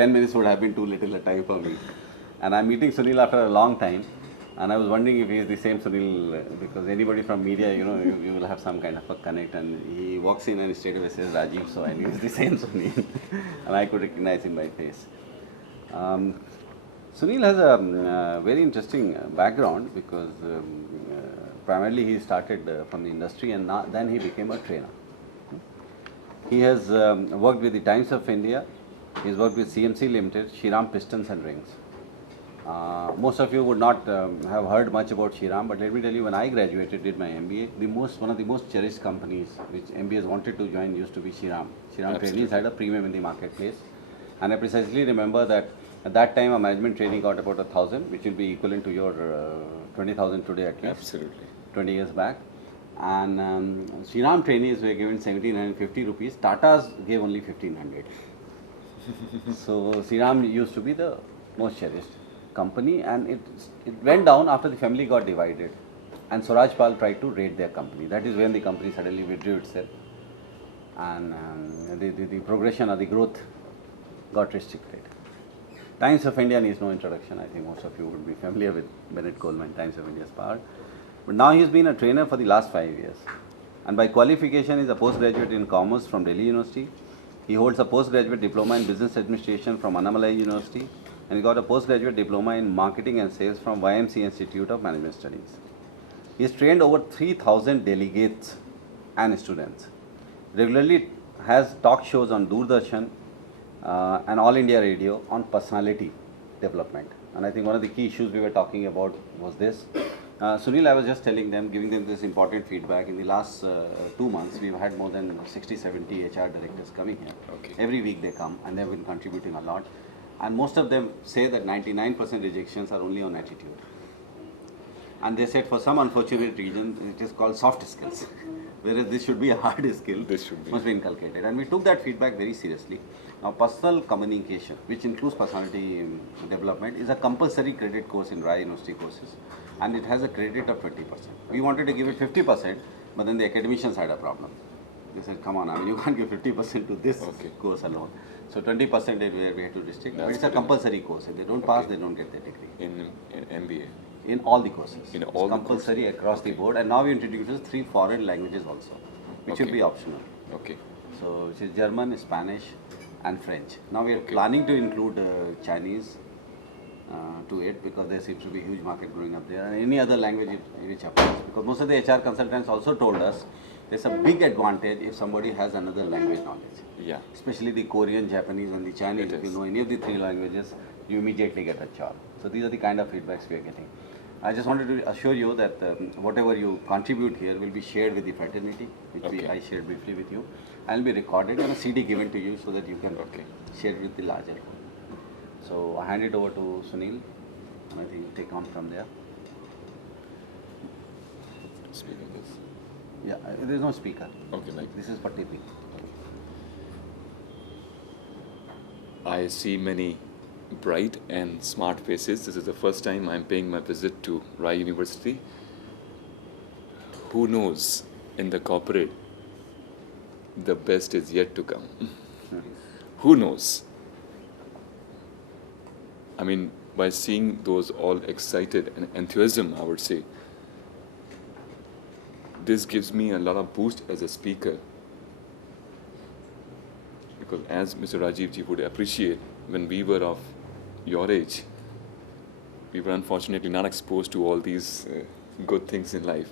10 minutes would have been too little a time for me. And I'm meeting Suneel after a long time. And I was wondering if he is the same Suneel, because anybody from media, you will have some kind of a connect. And he walks in and straight away says Rajiv, so I knew it's the same Suneel. And I could recognize him by face. Suneel has a very interesting background because primarily he started from the industry and then he became a trainer. He has worked with the Times of India, he has worked with CMC Limited, Shriram Pistons and Rings. Most of you would not have heard much about Shriram, but let me tell you, when I graduated, did my MBA, one of the most cherished companies which MBAs wanted to join used to be Shriram. Shriram trainees had a premium in the marketplace. And I precisely remember that at that time a management training got about 1,000, which will be equivalent to your 20,000 today at least. Absolutely. 20 years back. And Shriram trainees were given 1,750 rupees. Tatas gave only 1,500. So Shriram used to be the most cherished company, and it went down after the family got divided. And Swaraj Pal tried to raid their company. That is when the company suddenly withdrew itself. And the progression or the growth got restricted. Times of India needs no introduction. I think most of you would be familiar with Bennett Coleman, Times of India's power. But now he's been a trainer for the last 5 years. And by qualification, he's a postgraduate in commerce from Delhi University. He holds a postgraduate diploma in business administration from Annamalai University. And he got a postgraduate diploma in marketing and sales from YMCA Institute of Management Studies. He has trained over 3,000 delegates and students. Regularly has talk shows on Doordarshan and All India Radio on personality development. And I think one of the key issues we were talking about was this. Suneel, I was just telling them, giving them this important feedback. In the last 2 months, we've had more than 60, 70 HR directors coming here. Okay. Every week they come and they've been contributing a lot. And most of them say that 99% rejections are only on attitude. And they said for some unfortunate reason, it is called soft skills. Whereas this should be a hard skill, must be inculcated. And we took that feedback very seriously. Now, personal communication, which includes personality development, is a compulsory credit course in Rai University courses. And it has a credit of 20%. We wanted to give it 50%, but then the academicians had a problem. They said, come on, I mean, you can't give 50% to this course alone. So 20% is where we had to restrict. But it's a compulsory course. If they don't pass, they don't get the degree. In MBA? In all the courses. In all it's compulsory across the board. And now we introduce 3 foreign languages also, which will be optional. Okay. So which is German, Spanish, and French. Now we are planning to include Chinese to it, because there seems to be a huge market growing up there, and any other language which applies. Because most of the HR consultants also told us there's a big advantage if somebody has another language knowledge. Yeah. Especially the Korean, Japanese, and the Chinese. If you know any of the 3 languages, you immediately get a job. So these are the kind of feedbacks we are getting. I just wanted to assure you that whatever you contribute here will be shared with the fraternity, which I shared briefly with you, and will be recorded and a CD given to you so that you can share it with the larger group. So I hand it over to Suneel, and I think you take on from there. Speaking this. Yeah, there is no speaker. Okay, like this is for taping. I see many bright and smart faces. This is the first time I'm paying my visit to Rai University. Who knows, in the corporate, the best is yet to come. Who knows? I mean, by seeing those all excited and enthusiasm, I would say, this gives me a lot of boost as a speaker. Because as Mr. Rajiv ji would appreciate, when we were of your age, we were unfortunately not exposed to all these good things in life.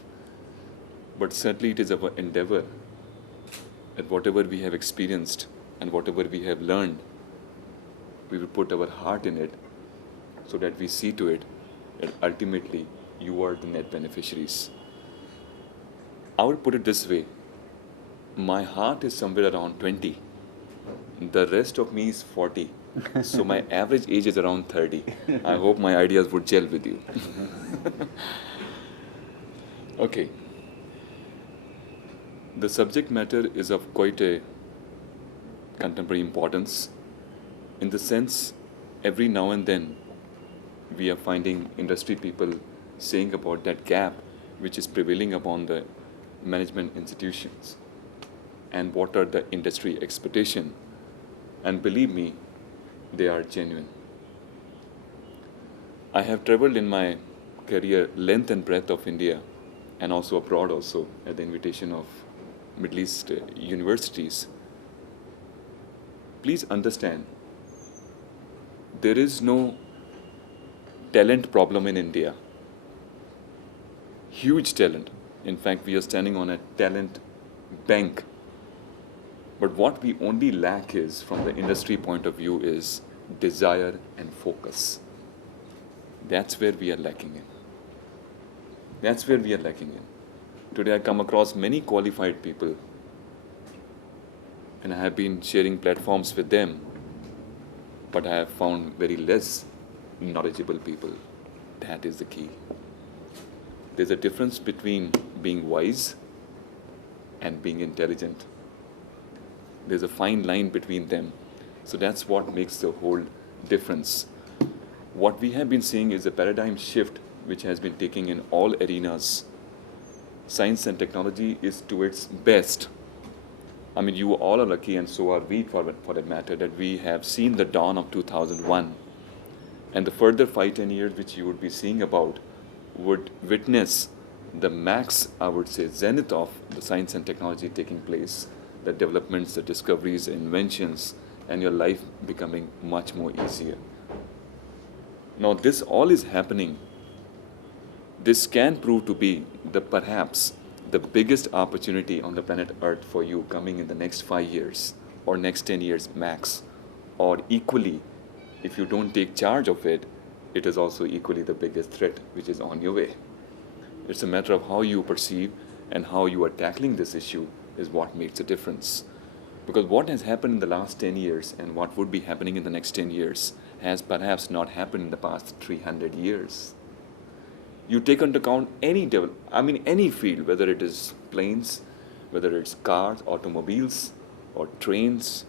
But certainly it is our endeavor that whatever we have experienced and whatever we have learned, we will put our heart in it so that we see to it that ultimately you are the net beneficiaries. I would put it this way, my heart is somewhere around 20. The rest of me is 40. So my average age is around 30. I hope my ideas would gel with you. Okay. The subject matter is of quite a contemporary importance, in the sense every now and then we are finding industry people saying about that gap which is prevailing upon the management institutions and what are the industry expectation. And believe me, they are genuine. I have traveled in my career length and breadth of India and also abroad also at the invitation of Middle East universities. Please understand, there is no talent problem in India. Huge talent. In fact, we are standing on a talent bank. But what we only lack is, from the industry point of view, is desire and focus. That's where we are lacking in. That's where we are lacking in. Today I come across many qualified people and I have been sharing platforms with them, but I have found very less knowledgeable people. That is the key. There's a difference between being wise and being intelligent. There's a fine line between them. So that's what makes the whole difference. What we have been seeing is a paradigm shift which has been taking in all arenas. Science and technology is to its best. I mean, you all are lucky, and so are we for that matter, that we have seen the dawn of 2001. And the further 5-10 years which you would be seeing about would witness the max, I would say, zenith of the science and technology taking place, the developments, the discoveries, the inventions, and your life becoming much more easier. Now, this all is happening. This can prove to be perhaps the biggest opportunity on the planet Earth for you coming in the next 5 years or next 10 years max. Or equally, if you don't take charge of it, it is also equally the biggest threat which is on your way. It's a matter of how you perceive and how you are tackling this issue is what makes a difference. Because what has happened in the last 10 years and what would be happening in the next 10 years has perhaps not happened in the past 300 years. You take into account any field, whether it is planes, whether it's cars, automobiles, or trains,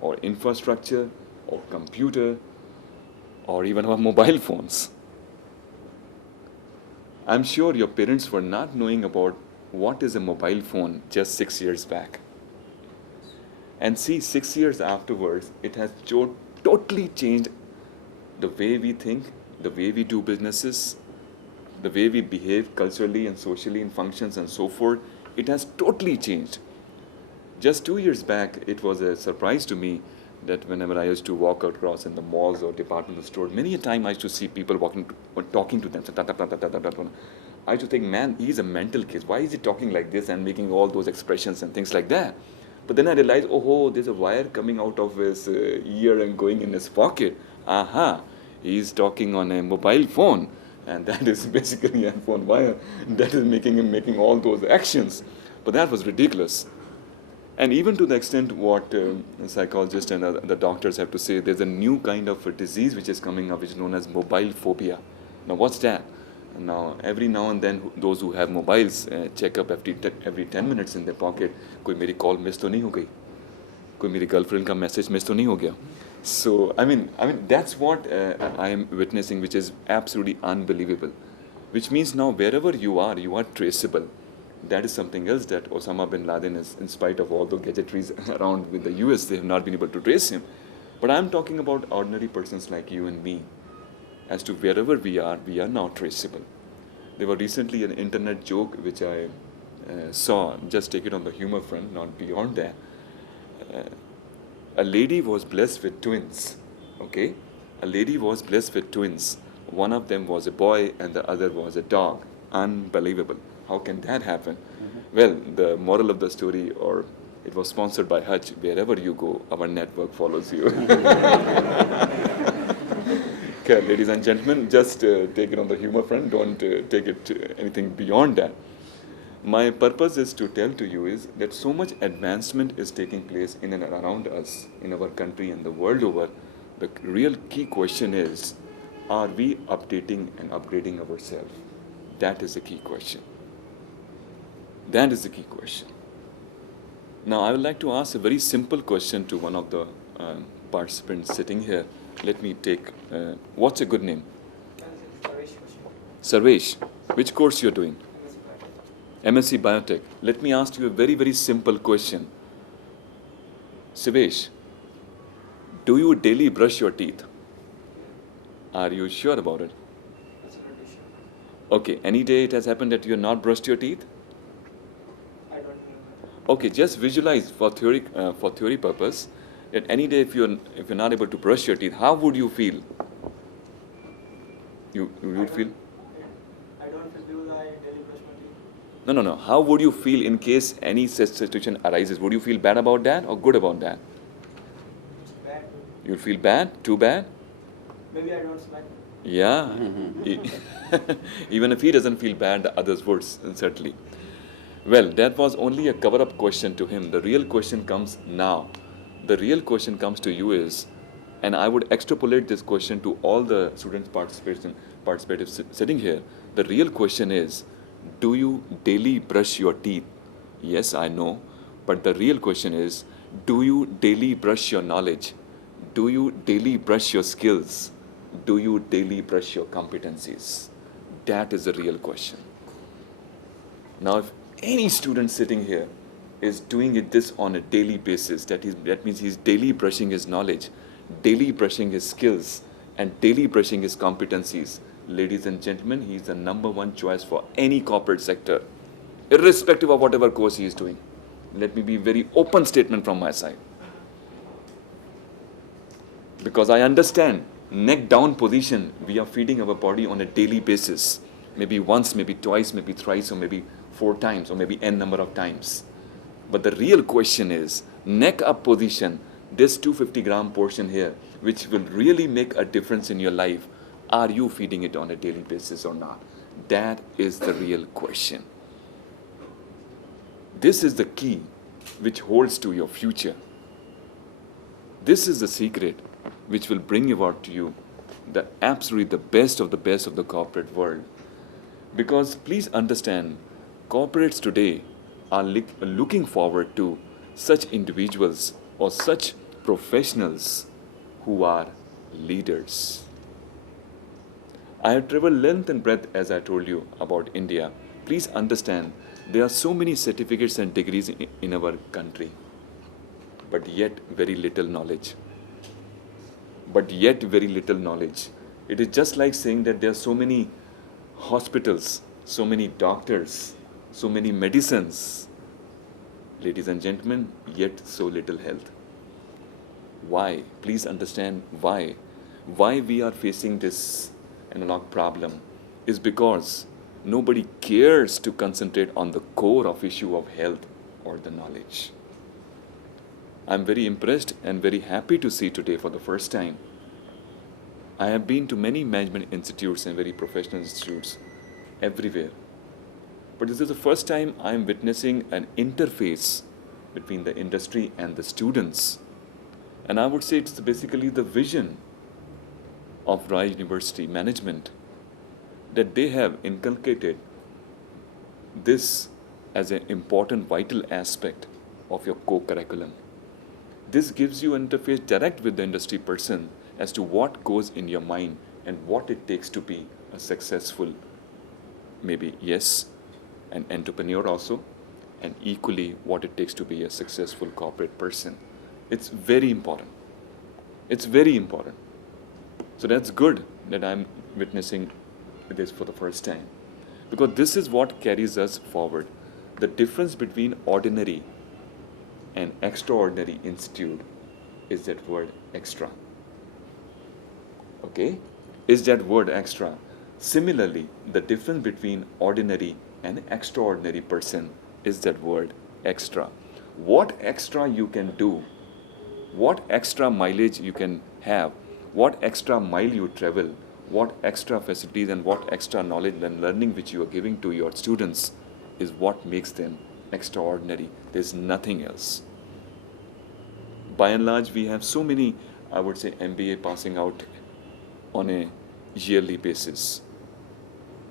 or infrastructure, or computer, or even our mobile phones. I'm sure your parents were not knowing about what is a mobile phone just 6 years back. And see, 6 years afterwards, it has totally changed the way we think, the way we do businesses, the way we behave culturally and socially in functions and so forth. It has totally changed. Just 2 years back, it was a surprise to me that whenever I used to walk across in the malls or departmental stores, many a time I used to see people walking or talking to them. So, I used to think, man, he's a mental case. Why is he talking like this and making all those expressions and things like that? But then I realized, oh, there's a wire coming out of his ear and going in his pocket. Aha, he's talking on a mobile phone. And that is basically a phone wire that is making him making all those actions. But that was ridiculous. And even to the extent what psychologists and the doctors have to say, there's a new kind of a disease which is coming up, which is known as mobile phobia. Now, what's that? Now, every now and then, those who have mobiles check up every 10 minutes in their pocket, कोई मेरी call miss तो नहीं हो गई, कोई मेरी girlfriend का message miss तो नहीं हो गया. So, I mean, that's what I am witnessing, which is absolutely unbelievable. Which means now, wherever you are traceable. That is something else that Osama bin Laden is, in spite of all the gadgetries around with the US, they have not been able to trace him. But I'm talking about ordinary persons like you and me. As to wherever we are now traceable. There was recently an internet joke which I saw, just take it on the humor front, not beyond that. A lady was blessed with twins, okay? A lady was blessed with twins. One of them was a boy and the other was a dog. Unbelievable. How can that happen? Mm-hmm. Well, the moral of the story, or it was sponsored by Hutch, wherever you go, our network follows you. Okay, ladies and gentlemen, just take it on the humor front, don't take it anything beyond that. My purpose is to tell to you is that so much advancement is taking place in and around us, in our country and the world over. The real key question is, are we updating and upgrading ourselves? That is the key question. That is the key question. Now, I would like to ask a very simple question to one of the participants sitting here. Let me take, what's a good name? Sarvesh. Which course you're doing? MSc Biotech. Let me ask you a very, very simple question. Sarvesh, Do you daily brush your teeth? Are you sure about it? Absolutely sure. Okay, any day it has happened that you have not brushed your teeth? I don't remember. Okay, just visualize for theory purpose that any day if you're not able to brush your teeth, how would you feel? You would feel? I don't feel because I daily brush my teeth. No. How would you feel in case any such situation arises? Would you feel bad about that or good about that? It's bad. You'd feel bad? Too bad? Maybe I don't smell. Yeah. Even if he doesn't feel bad, the others would certainly. Well, that was only a cover-up question to him. The real question comes now. The real question comes to you is, and I would extrapolate this question to all the students participative sitting here. The real question is, do you daily brush your teeth? Yes, I know. But the real question is, do you daily brush your knowledge? Do you daily brush your skills? Do you daily brush your competencies? That is the real question. Now, if any student sitting here is doing this on a daily basis, that means he's daily brushing his knowledge, daily brushing his skills, and daily brushing his competencies. Ladies and gentlemen, he's the #1 choice for any corporate sector, irrespective of whatever course he is doing. Let me be very open statement from my side. Because I understand neck down position, we are feeding our body on a daily basis. Maybe once, maybe twice, maybe thrice, or maybe 4 times, or maybe n number of times. But the real question is, neck up position, this 250-gram portion here, which will really make a difference in your life, are you feeding it on a daily basis or not? That is the real question. This is the key which holds to your future. This is the secret which will bring about to you the absolutely the best of the corporate world. Because please understand, corporates today are looking forward to such individuals or such professionals who are leaders. I have traveled length and breadth, as I told you, about India. Please understand, there are so many certificates and degrees in our country, but yet very little knowledge. It is just like saying that there are so many hospitals, so many doctors, so many medicines, ladies and gentlemen, yet so little health. Why? Please understand why. Why we are facing this analog problem is because nobody cares to concentrate on the core of issue of health or the knowledge. I'm very impressed and very happy to see today for the first time. I have been to many management institutes and very professional institutes everywhere. But this is the first time I'm witnessing an interface between the industry and the students. And I would say it's basically the vision of Raj University management that they have inculcated this as an important, vital aspect of your co-curriculum. This gives you an interface direct with the industry person as to what goes in your mind and what it takes to be a successful, maybe, yes, an entrepreneur also, and equally what it takes to be a successful corporate person. It's very important. It's very important. So that's good that I'm witnessing this for the first time. Because this is what carries us forward. The difference between ordinary and extraordinary institute is that word extra. Okay? Is that word extra. Similarly, the difference between ordinary and extraordinary person is that word extra. What extra you can do, what extra mileage you can have, what extra mile you travel, what extra facilities and what extra knowledge and learning which you are giving to your students is what makes them extraordinary. There's nothing else. By and large, we have so many, I would say, MBA passing out on a yearly basis.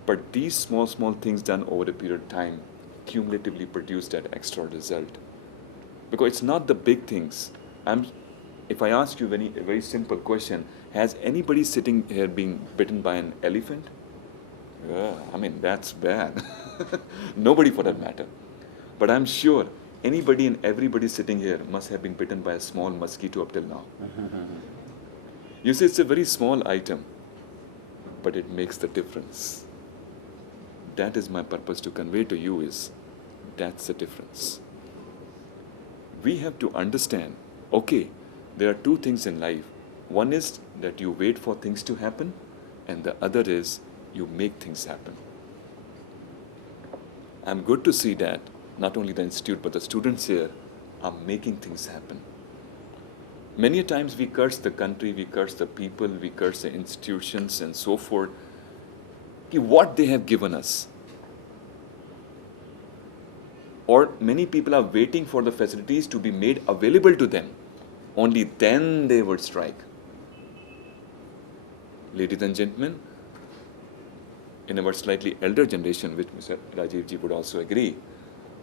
But these small things done over a period of time cumulatively produce that extra result. Because it's not the big things. If I ask you a very simple question, has anybody sitting here been bitten by an elephant? I mean, that's bad. Nobody for that matter. But I'm sure anybody and everybody sitting here must have been bitten by a small mosquito up till now. You see, it's a very small item, but it makes the difference. That is my purpose to convey to you is, that's the difference. We have to understand, okay, there are two things in life. One is that you wait for things to happen, and the other is you make things happen. I'm good to see that not only the institute but the students here are making things happen. Many a times we curse the country, we curse the people, we curse the institutions and so forth. What they have given us. Or many people are waiting for the facilities to be made available to them. Only then they would strike. Ladies and gentlemen, in our slightly elder generation, which Mr. Rajiv ji would also agree,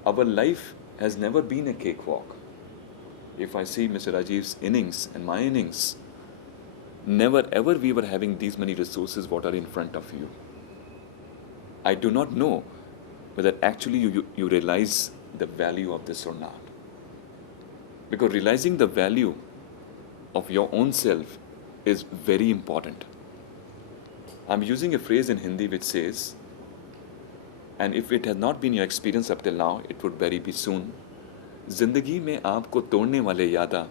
our life has never been a cakewalk. If I see Mr. Rajiv's innings and my innings, never ever we were having these many resources what are in front of you. I do not know whether actually you realize the value of this or not. Because realizing the value of your own self is very important. I'm using a phrase in Hindi which says, and if it has not been your experience up till now, it would very be soon. जिंदगी में आपको तोड़ने वाले यादा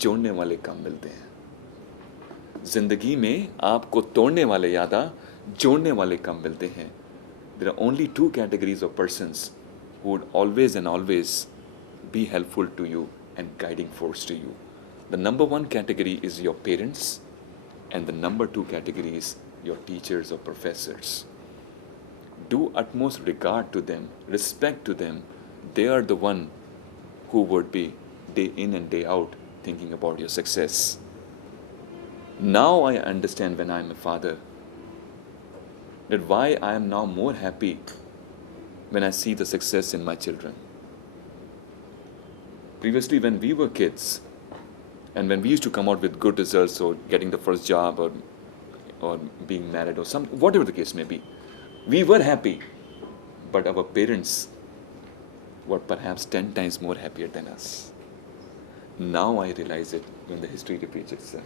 जोड़ने वाले कम मिलते हैं. जिंदगी में आपको तोड़ने वाले यादा जोड़ने वाले कम मिलते हैं. There are only two categories of persons who would always and always be helpful to you and guiding force to you. The number one category is your parents, and the number two category is your teachers or professors. Do utmost regard to them, respect to them. They are the one who would be day in and day out thinking about your success. Now I understand when I am a father that why I am now more happy when I see the success in my children. Previously when we were kids and when we used to come out with good results or getting the first job or being married or whatever the case may be, we were happy, but our parents were perhaps 10 times more happier than us. Now I realize it when the history repeats itself.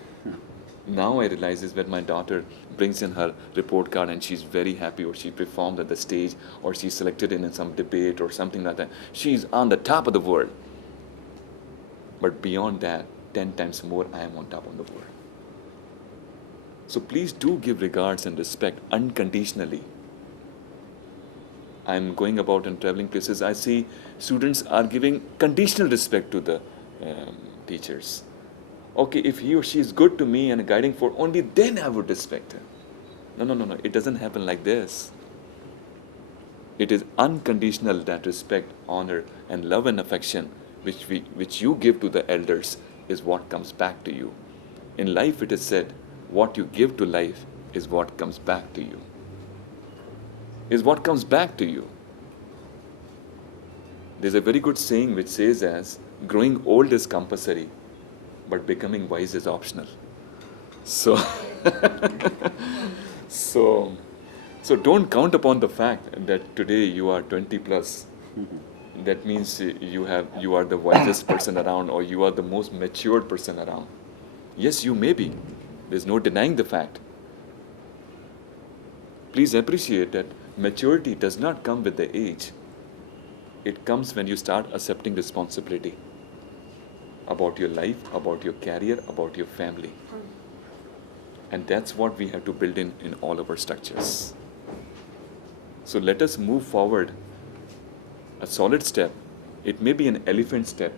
Now I realize is when my daughter brings in her report card and she's very happy, or she performed at the stage, or she's selected in some debate or something like that. She's on the top of the world. But beyond that, 10 times more I am on top of the world. So please do give regards and respect unconditionally. I'm going about and traveling places. I see students are giving conditional respect to the teachers. Okay, if he or she is good to me and a guiding force, only then I would respect her. No. It doesn't happen like this. It is unconditional, that respect, honor, and love and affection which you give to the elders is what comes back to you. In life it is said, what you give to life is what comes back to you. Is what comes back to you. There's a very good saying which says as, growing old is compulsory, but becoming wise is optional. So, so don't count upon the fact that today you are 20 plus. That means you are the wisest person around, or you are the most matured person around. Yes, you may be. There's no denying the fact. Please appreciate that maturity does not come with the age. It comes when you start accepting responsibility about your life, about your career, about your family. And that's what we have to build in all of our structures. So let us move forward a solid step. It may be an elephant step,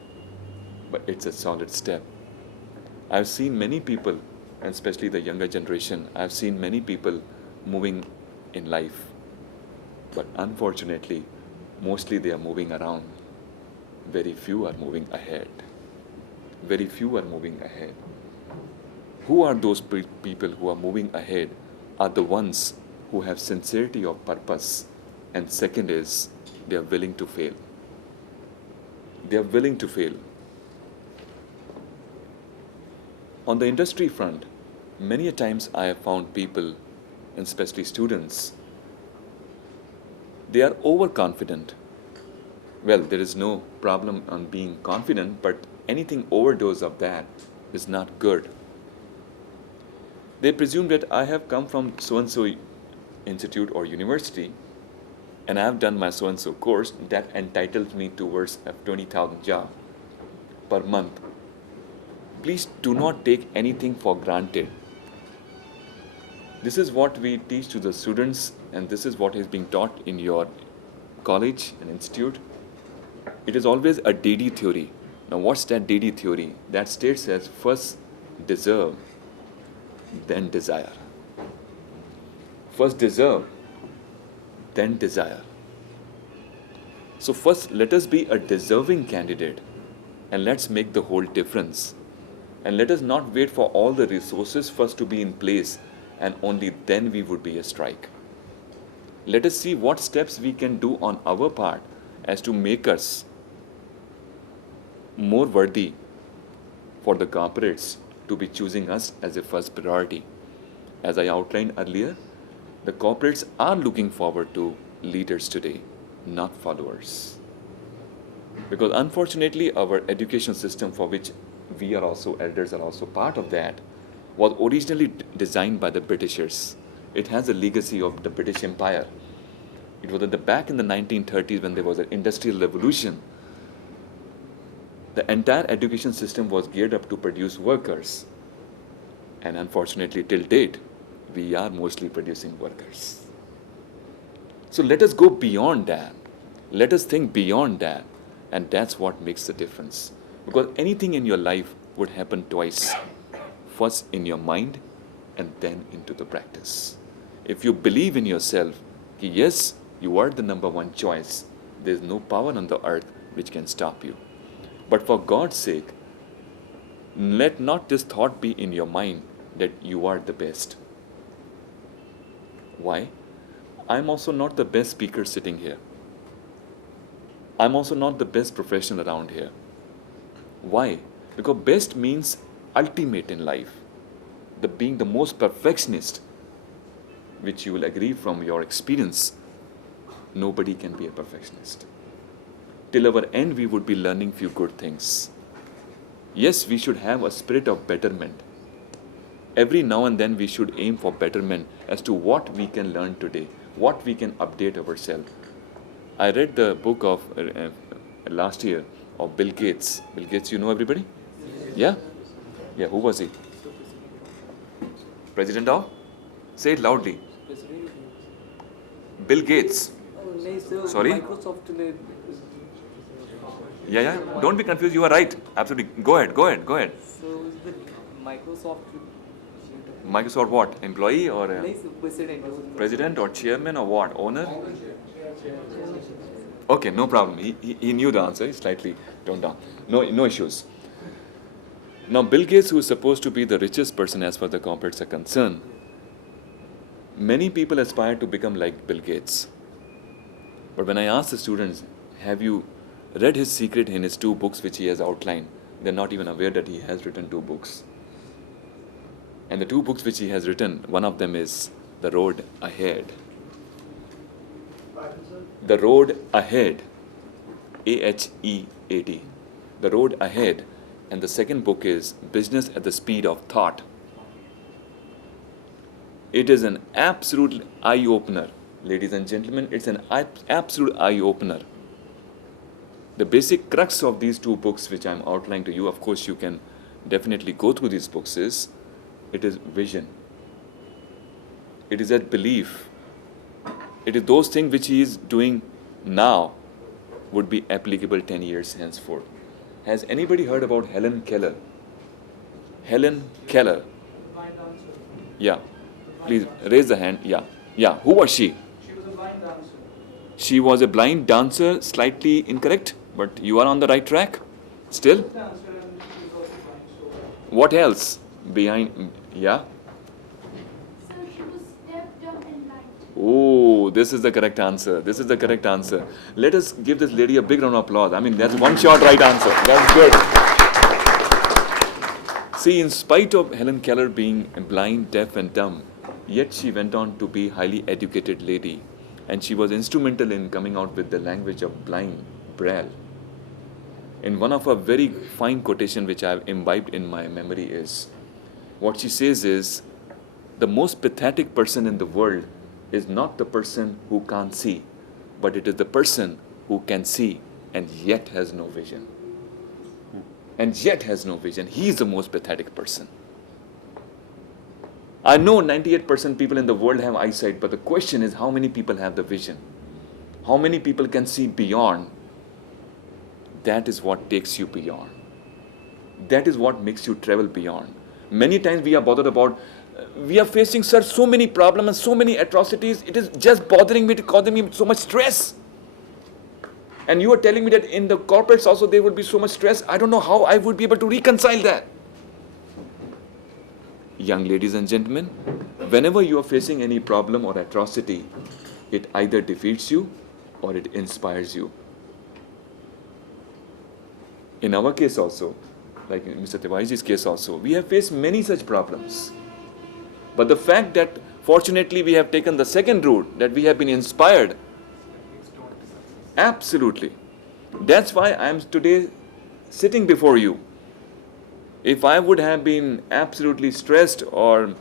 but it's a solid step. I've seen many people, and especially the younger generation, I've seen many people moving in life. But unfortunately, mostly they are moving around. Very few are moving ahead. Very few are moving ahead. Who are those people who are moving ahead? Are the ones who have sincerity of purpose. And second is, they are willing to fail. They are willing to fail. On the industry front, many a times I have found people, and especially students, they are overconfident. well, there is no problem on being confident, but anything overdose of that is not good. They presume that I have come from so-and-so institute or university, and I have done my so-and-so course that entitles me towards a 20,000 job per month. Please do not take anything for granted. This is what we teach to the students, and this is what is being taught in your college and institute. It is always a DD theory. Now, what's that DD theory? That states as first deserve, then desire. First deserve, then desire. So first, let us be a deserving candidate, and let's make the whole difference. And let us not wait for all the resources first to be in place, and only then we would be a strike. Let us see what steps we can do on our part as to make us more worthy for the corporates to be choosing us as a first priority. As I outlined earlier, the corporates are looking forward to leaders today, not followers. Because unfortunately, our education system, for which we are also, elders are also part of that, was originally designed by the Britishers. It has a legacy of the British Empire. It was back in the 1930s when there was an industrial revolution. The entire education system was geared up to produce workers. And unfortunately, till date, we are mostly producing workers. So let us go beyond that. Let us think beyond that. And that's what makes the difference. Because anything in your life would happen twice. First in your mind and then into the practice. If you believe in yourself, yes, you are the number one choice, there is no power on the earth which can stop you. But for God's sake, let not this thought be in your mind that you are the best. Why? I'm also not the best speaker sitting here. I'm also not the best professional around here. Why? Because best means ultimate in life. Being the most perfectionist, which you will agree from your experience, nobody can be a perfectionist. Till our end, we would be learning few good things. Yes, we should have a spirit of betterment. Every now and then we should aim for betterment as to what we can learn today, what we can update ourselves. I read the book of last year of Bill Gates. Bill Gates, you know everybody? Yeah? Yeah, who was he? President of? Say it loudly. Bill Gates. Sorry? Microsoft. Yeah. Don't be confused. You are right. Absolutely. Go ahead. So the Microsoft. Microsoft what? Employee or President or chairman or what? Owner? Okay, no problem. He knew the answer. He's slightly toned down. No issues. Now, Bill Gates, who is supposed to be the richest person as far as the corporates are concerned, many people aspire to become like Bill Gates. But when I ask the students, have you read his secret in his 2 books which he has outlined? They're not even aware that he has written 2 books. And the 2 books which he has written, one of them is The Road Ahead. The Road Ahead. AHEAD. The Road Ahead. And the second book is Business at the Speed of Thought. It is an absolute eye-opener. Ladies and gentlemen, it's an absolute eye-opener. The basic crux of these 2 books which I'm outlining to you, of course you can definitely go through these books, is it is vision. It is that belief. It is those things which he is doing now would be applicable 10 years henceforth. Has anybody heard about Helen Keller? Helen Keller. Blind dancer. Yeah. Please raise the hand. Yeah. Who was she? She was a blind dancer. She was a blind dancer, slightly incorrect, but you are on the right track. Still? Dancer and she was also blind. So What else? Behind, yeah? So she was deaf, dumb, and blind. Oh, this is the correct answer. Let us give this lady a big round of applause. I mean, that's one shot right answer. That's good. See, in spite of Helen Keller being blind, deaf, and dumb, yet she went on to be a highly educated lady. And she was instrumental in coming out with the language of blind, Braille. In one of her very fine quotation which I have imbibed in my memory is, what she says is, the most pathetic person in the world is not the person who can't see, but it is the person who can see and yet has no vision. And yet has no vision. He is the most pathetic person. I know 98% people in the world have eyesight, but the question is how many people have the vision? How many people can see beyond? That is what takes you beyond. That is what makes you travel beyond. Many times we are bothered about, we are facing, sir, so many problems and so many atrocities. It is just bothering me, causing me so much stress. And you are telling me that in the corporates also there would be so much stress. I don't know how I would be able to reconcile that. Young ladies and gentlemen, whenever you are facing any problem or atrocity, it either defeats you or it inspires you. In our case also, like in Mr. Tiwari's case also, we have faced many such problems. But the fact that fortunately we have taken the second route, that we have been inspired, absolutely. That's why I am today sitting before you. If I would have been absolutely stressed or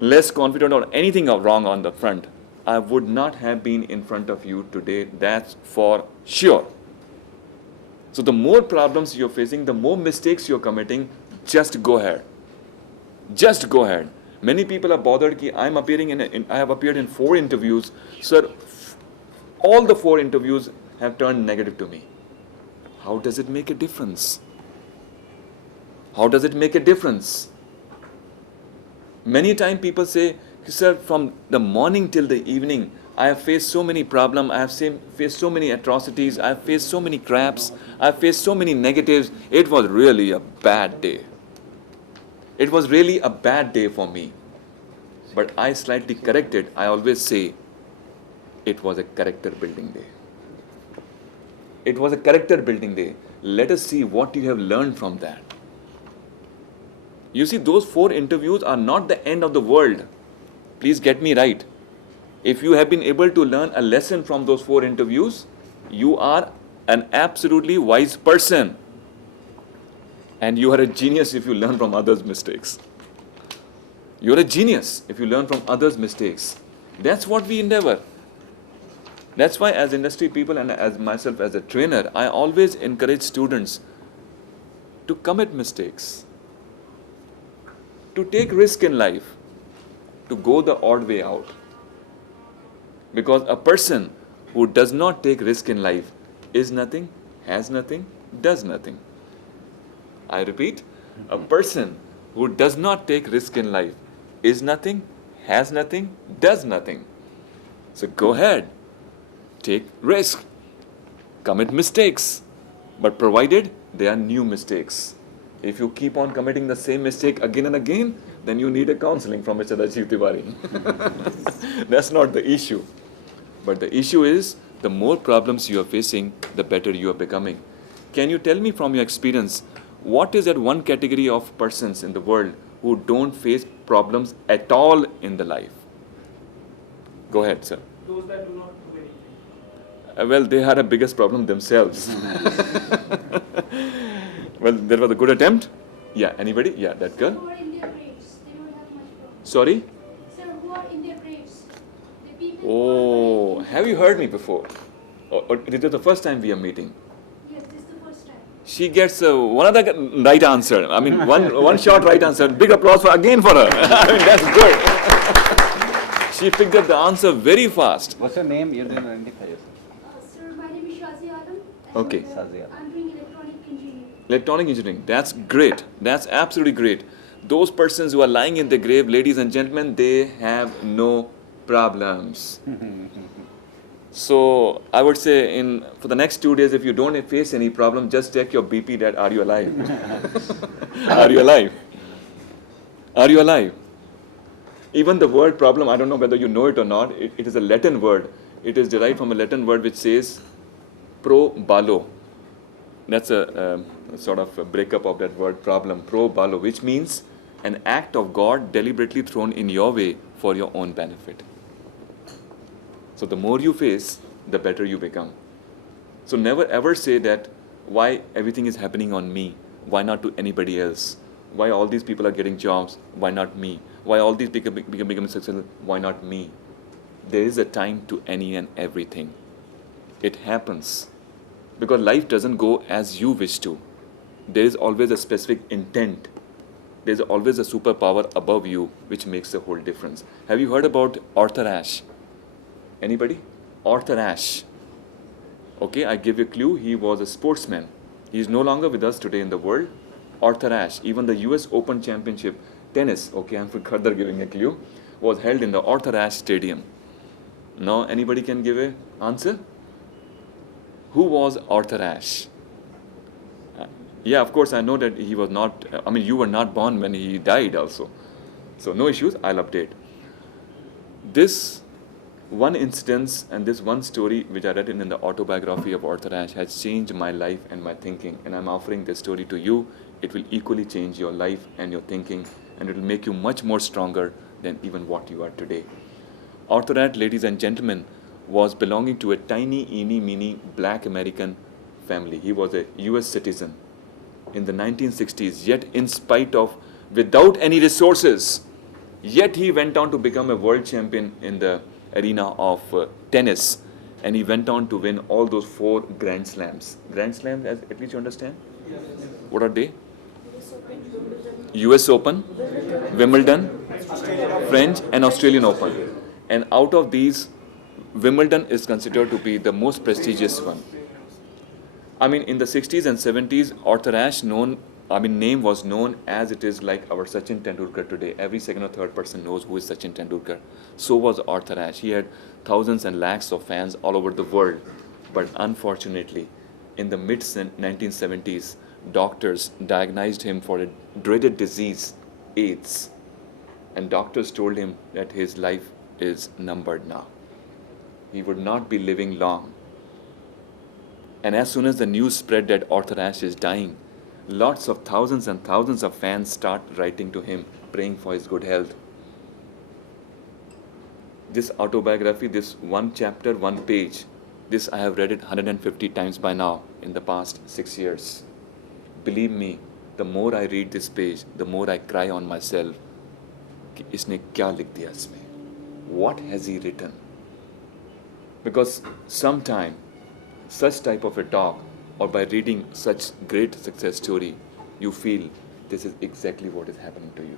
less confident or anything wrong on the front, I would not have been in front of you today. That's for sure. So the more problems you're facing, the more mistakes you're committing, just go ahead. Just go ahead. Many people are bothered that I have appeared in 4 interviews. Sir, all the 4 interviews have turned negative to me. How does it make a difference? How does it make a difference? Many times people say, sir, from the morning till the evening, I have faced so many problems, I have faced so many atrocities, I have faced so many craps, I have faced so many negatives. It was really a bad day. It was really a bad day for me. But I slightly corrected. I always say, it was a character building day. It was a character building day. Let us see what you have learned from that. You see, those 4 interviews are not the end of the world. Please get me right. If you have been able to learn a lesson from those 4 interviews, you are an absolutely wise person. And you are a genius if you learn from others' mistakes. You are a genius if you learn from others' mistakes. That's what we endeavor. That's why as industry people and as myself as a trainer, I always encourage students to commit mistakes, to take risk in life, to go the odd way out. Because a person who does not take risk in life is nothing, has nothing, does nothing. I repeat, a person who does not take risk in life is nothing, has nothing, does nothing. So go ahead, take risk, commit mistakes, but provided they are new mistakes. If you keep on committing the same mistake again and again, then you need a counseling from Mr. Rajiv Tiwari. That's not the issue. But the issue is, the more problems you are facing, the better you are becoming. Can you tell me from your experience, what is that one category of persons in the world who don't face problems at all in the life? Go ahead, sir. Those that do not do anything. Well, they had a biggest problem themselves. Well, that was a good attempt. Yeah, anybody? Yeah, that girl. Who are in their graves, they don't have much problem. Sorry? Sir, who are in their graves? The people Oh, who are have you heard me before? Or is it the first time we are meeting? Yes, this is the first time. She gets one of the right answer. I mean, one short right answer. Big applause again for her. I mean, that's good. She picked up the answer very fast. What's your name? You didn't identify yourself. Sir, my name is Shazi Adam. Okay. And, Shazi Adam. I'm doing electronic engineering. Electronic engineering. That's great. That's absolutely great. Those persons who are lying in the grave, ladies and gentlemen, they have no problems. So I would say for the next 2 days, if you don't face any problem, just check your BP that are you alive? Are you alive? Are you alive? Even the word problem, I don't know whether you know it or not, it is a Latin word. It is derived from a Latin word which says pro ballo. That's a sort of a breakup of that word problem, pro ballo, which means an act of God deliberately thrown in your way for your own benefit. So the more you face, the better you become. So never ever say that why everything is happening on me, why not to anybody else? Why all these people are getting jobs, why not me? Why all these people becoming successful, why not me? There is a time to any and everything. It happens. Because life doesn't go as you wish to. There is always a specific intent. There is always a superpower above you which makes the whole difference. Have you heard about Arthur Ashe? Anybody? Arthur Ashe. Okay, I give you a clue. He was a sportsman. He is no longer with us today in the world. Arthur Ashe, even the US Open Championship tennis, okay, I'm further giving a clue, was held in the Arthur Ashe Stadium. Now, anybody can give an answer? Who was Arthur Ashe? Yeah, of course, I know that he was not, you were not born when he died also. So, no issues, I'll update. This one instance and this one story which I read in the autobiography of Arthur Ashe has changed my life and my thinking. And I'm offering this story to you. It will equally change your life and your thinking. And it will make you much more stronger than even what you are today. Arthur Ashe, ladies and gentlemen, was belonging to a tiny, eeny-meeny black American family. He was a US citizen in the 1960s, yet in spite of, without any resources, yet he went on to become a world champion in the arena of tennis, and he went on to win all those 4 Grand Slams. Grand Slams, as at least you understand? Yes. What are they? US Open, Wimbledon, French, and Australian Open. And out of these, Wimbledon is considered to be the most prestigious one. In the 60s and 70s, Arthur Ashe name was known as it is like our Sachin Tendulkar today. Every second or third person knows who is Sachin Tendulkar. So was Arthur Ashe. He had thousands and lakhs of fans all over the world. But unfortunately, in the mid-1970s, doctors diagnosed him for a dreaded disease, AIDS. And doctors told him that his life is numbered now. He would not be living long. And as soon as the news spread that Arthur Ashe is dying, lots of thousands and thousands of fans start writing to him, praying for his good health. This autobiography, this one chapter, one page, this I have read it 150 times by now in the past 6 years. Believe me, the more I read this page, the more I cry on myself. कि इसने क्या लिख दिया इसमें? What has he written? Because sometime, such type of a talk, or by reading such great success story, you feel this is exactly what is happening to you.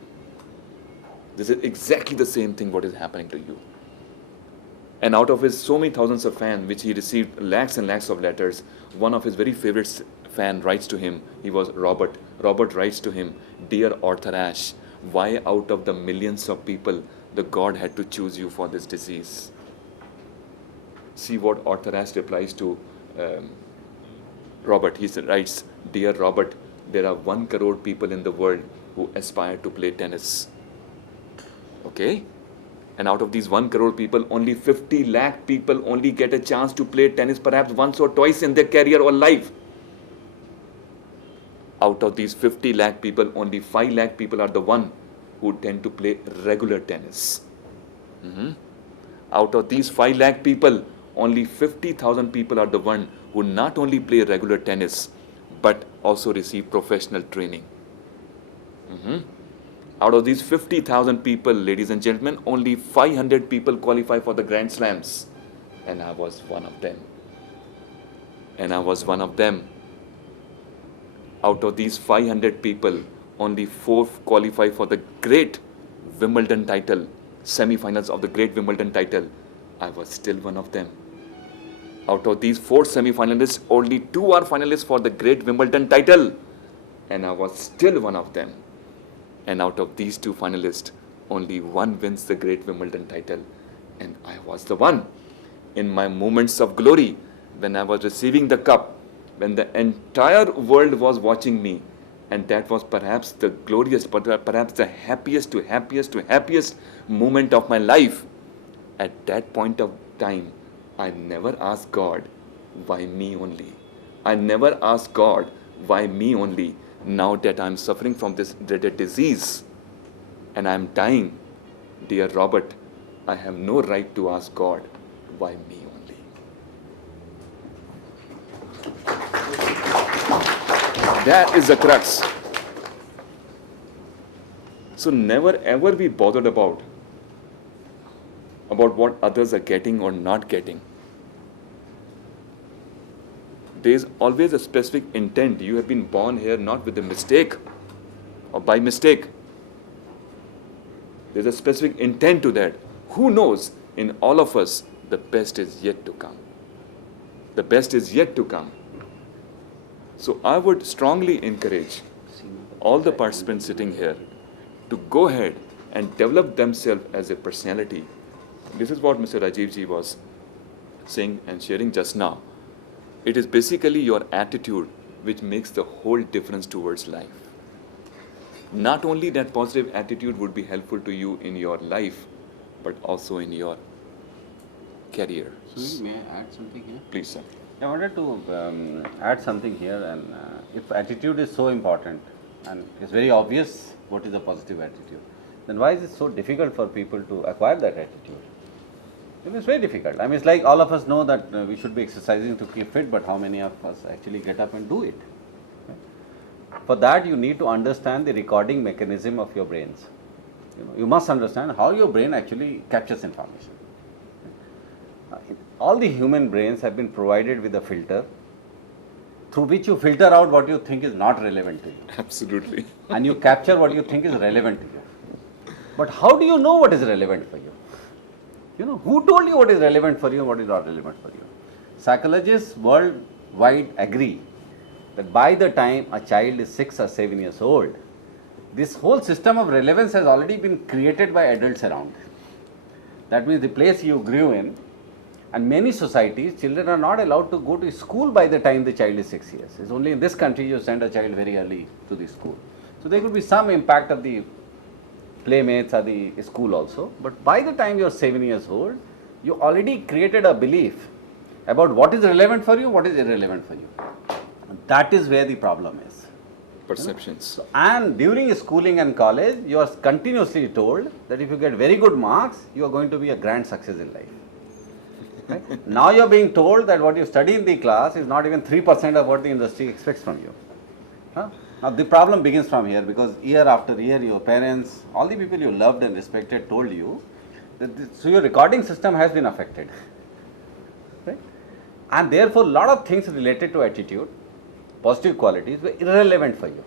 This is exactly the same thing what is happening to you. And out of his so many thousands of fans, which he received lakhs and lakhs of letters, one of his very favorite fan writes to him, he was Robert. Robert writes to him, "Dear Arthur Ashe, why out of the millions of people, the God had to choose you for this disease?" See what Arthur Ashe replies to Robert. He writes, "Dear Robert, there are 1 crore people in the world who aspire to play tennis." Okay? And out of these 1 crore people, only 50 lakh people only get a chance to play tennis perhaps once or twice in their career or life. Out of these 50 lakh people, only 5 lakh people are the one who tend to play regular tennis. Out of these 5 lakh people, only 50,000 people are the one who not only play regular tennis, but also receive professional training. Out of these 50,000 people, ladies and gentlemen, only 500 people qualify for the Grand Slams. And I was one of them. Out of these 500 people, only 4 qualify for the great Wimbledon title, semi-finals of the great Wimbledon title. I was still one of them. Out of these 4 semi-finalists, only 2 are finalists for the great Wimbledon title. And I was still one of them. And out of these 2 finalists, only 1 wins the great Wimbledon title. And I was the one. In my moments of glory, when I was receiving the cup, when the entire world was watching me, and that was perhaps the glorious, but perhaps the happiest moment of my life. At that point of time, I never asked God, why me only? I never asked God, why me only? Now that I'm suffering from this dreaded disease and I'm dying, dear Robert, I have no right to ask God, why me only? That is the crux. So never ever be bothered about what others are getting or not getting. There is always a specific intent. You have been born here not with a mistake or by mistake. There's a specific intent to that. Who knows, in all of us, the best is yet to come. The best is yet to come. So I would strongly encourage all the participants sitting here to go ahead and develop themselves as a personality. This is what Mr. Rajiv ji was saying and sharing just now. It is basically your attitude which makes the whole difference towards life. Not only that positive attitude would be helpful to you in your life, but also in your career. Sunil, may I add something here? Please, sir. I wanted to add something here, and if attitude is so important and it's very obvious what is a positive attitude, then why is it so difficult for people to acquire that attitude? It's very difficult. I mean, it's like all of us know that we should be exercising to keep fit, but how many of us actually get up and do it? Right? For that, you need to understand the recording mechanism of your brains. You must understand how your brain actually captures information. All the human brains have been provided with a filter through which you filter out what you think is not relevant to you. Absolutely. And you capture what you think is relevant to you. But how do you know what is relevant for you? Who told you what is relevant for you and what is not relevant for you? Psychologists worldwide agree that by the time a child is 6 or 7 years old, this whole system of relevance has already been created by adults around. That means the place you grew in, and many societies, children are not allowed to go to school by the time the child is 6 years. It's only in this country you send a child very early to the school. So there could be some impact of the playmates or the school also, but by the time you are 7 years old, you already created a belief about what is relevant for you, what is irrelevant for you. And that is where the problem is. Perceptions. And during schooling and college, you are continuously told that if you get very good marks, you are going to be a grand success in life. Right? Now you are being told that what you study in the class is not even 3% of what the industry expects from you. Now the problem begins from here, because year after year your parents, all the people you loved and respected told you that so your recording system has been affected. Right? And therefore a lot of things related to attitude, positive qualities were irrelevant for you.